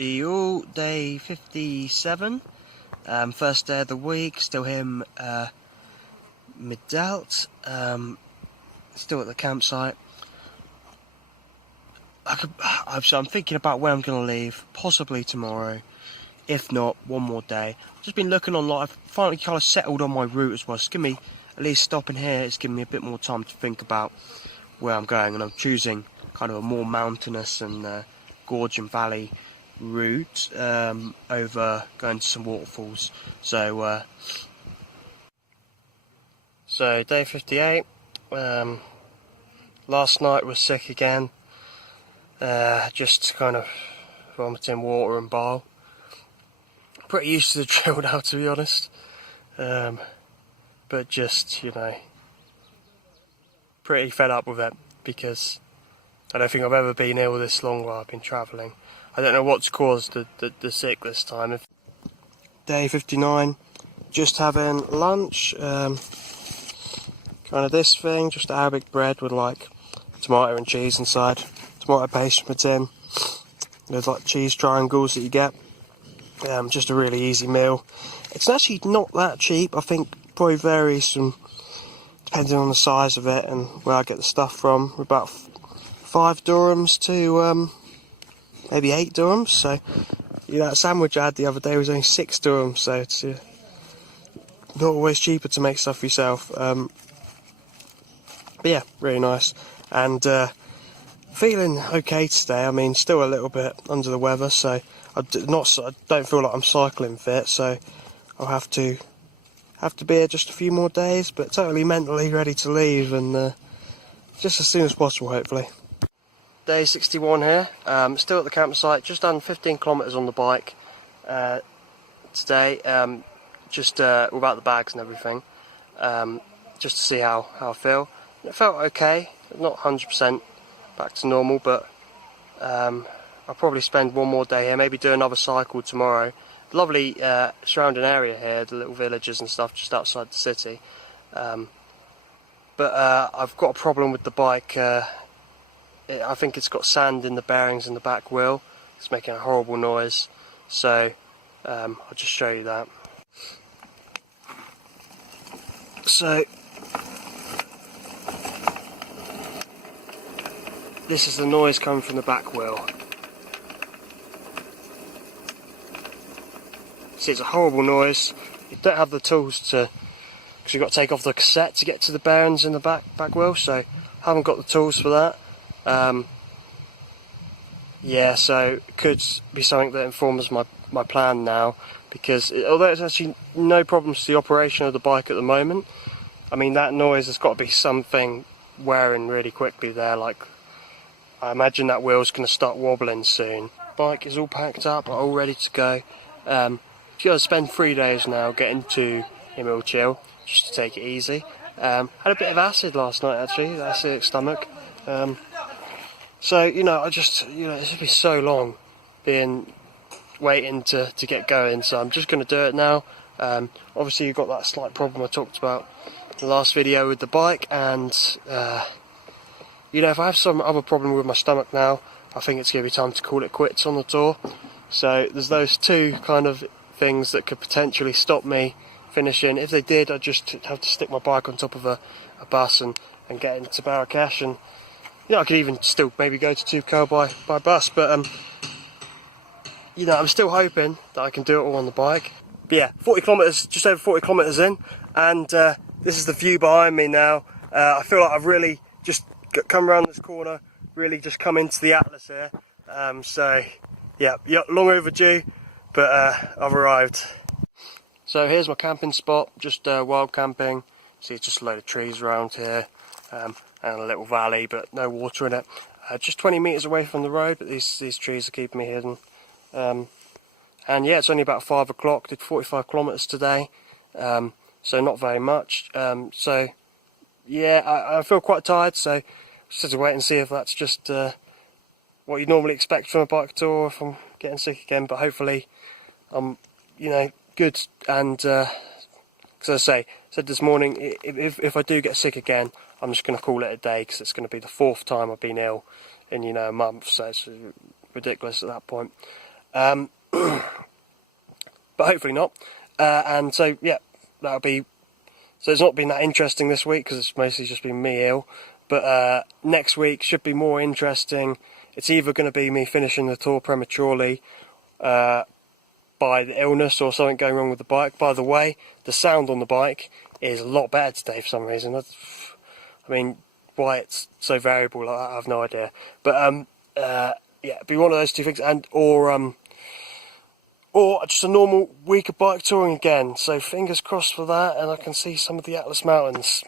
All day 57, first day of the week, still here mid-Delt, still at the campsite. So I'm thinking about when I'm going to leave, possibly tomorrow, if not one more day. Just been looking online, I've finally kind of settled on my route as well. It's given me, at least stopping here, it's given me a bit more time to think about where I'm going, and I'm choosing kind of a more mountainous and gorge and valley route over going to some waterfalls. So day 58. Last night was sick again, just kind of vomiting water and bile. Pretty used to the drill now, to be honest, but just, you know, pretty fed up with it, because I don't think I've ever been ill this long while I've been travelling. I don't know what's caused the sick this time. Day 59, just having lunch, kind of this thing, just Arabic bread with like tomato and cheese inside, tomato paste from a tin. There's like cheese triangles that you get, just a really easy meal. It's actually not that cheap. I think probably varies from, depending on the size of it and where I get the stuff from, about 5 dirhams to maybe 8 dirhams. So that sandwich I had the other day was only 6 dirhams, so it's not always cheaper to make stuff yourself. But yeah, really nice, and feeling okay today. I mean, still a little bit under the weather, so I don't feel like I'm cycling fit, so I'll have to be here just a few more days, but totally mentally ready to leave, and just as soon as possible, hopefully. Day 61 here, still at the campsite, just done 15 kilometres on the bike today, just without the bags and everything, just to see how I feel. It felt okay, not 100% back to normal, but I'll probably spend one more day here, maybe do another cycle tomorrow. Lovely surrounding area here, the little villages and stuff just outside the city. But I've got a problem with the bike. I think it's got sand in the bearings in the back wheel. It's making a horrible noise, so I'll just show you that. So this is the noise coming from the back wheel. See, it's a horrible noise. You don't have the tools to, because you've got to take off the cassette to get to the bearings in the back wheel, so I haven't got the tools for that. Yeah, so it could be something that informs my plan now, because although it's actually no problems to the operation of the bike at the moment, I mean, that noise, has got to be something wearing really quickly there. Like, I imagine that wheel's going to start wobbling soon. Bike is all packed up, all ready to go. Got to spend 3 days now getting to Emil Chill, just to take it easy. Had a bit of acid last night, actually, acidic stomach. So, I just, it's been so long waiting to get going, so I'm just going to do it now. Obviously you've got that slight problem I talked about in the last video with the bike, and if I have some other problem with my stomach now, I think it's going to be time to call it quits on the tour. So there's those two kind of things that could potentially stop me finishing. If they did, I'd just have to stick my bike on top of a bus and get into Marrakesh, and I could even still maybe go to Touko by bus, but I'm still hoping that I can do it all on the bike. But yeah, 40 kilometres, just over 40 kilometres in, and this is the view behind me now. I feel like I've really just come around this corner, really just come into the Atlas here. So yeah, long overdue, but I've arrived. So here's my camping spot, just wild camping. See, it's just a load of trees around here, and a little valley, but no water in it. Just 20 metres away from the road, but these trees are keeping me hidden. And yeah, it's only about 5 o'clock, did 45 kilometres today, so not very much. So yeah, I feel quite tired, so just have to wait and see if that's just what you normally expect from a bike tour, or if I'm getting sick again. But hopefully I'm good, and because I said this morning, if I do get sick again, I'm just going to call it a day, because it's going to be the 4th time I've been ill in a month, so it's ridiculous at that point. But hopefully not. And so, yeah, that'll be... So it's not been that interesting this week because it's mostly just been me ill. But next week should be more interesting. It's either going to be me finishing the tour prematurely by the illness or something going wrong with the bike. By the way, the sound on the bike is a lot better today for some reason. I mean, why it's so variable like that, I have no idea. But yeah, it'd be one of those two things, and or just a normal week of bike touring again. So fingers crossed for that, and I can see some of the Atlas Mountains.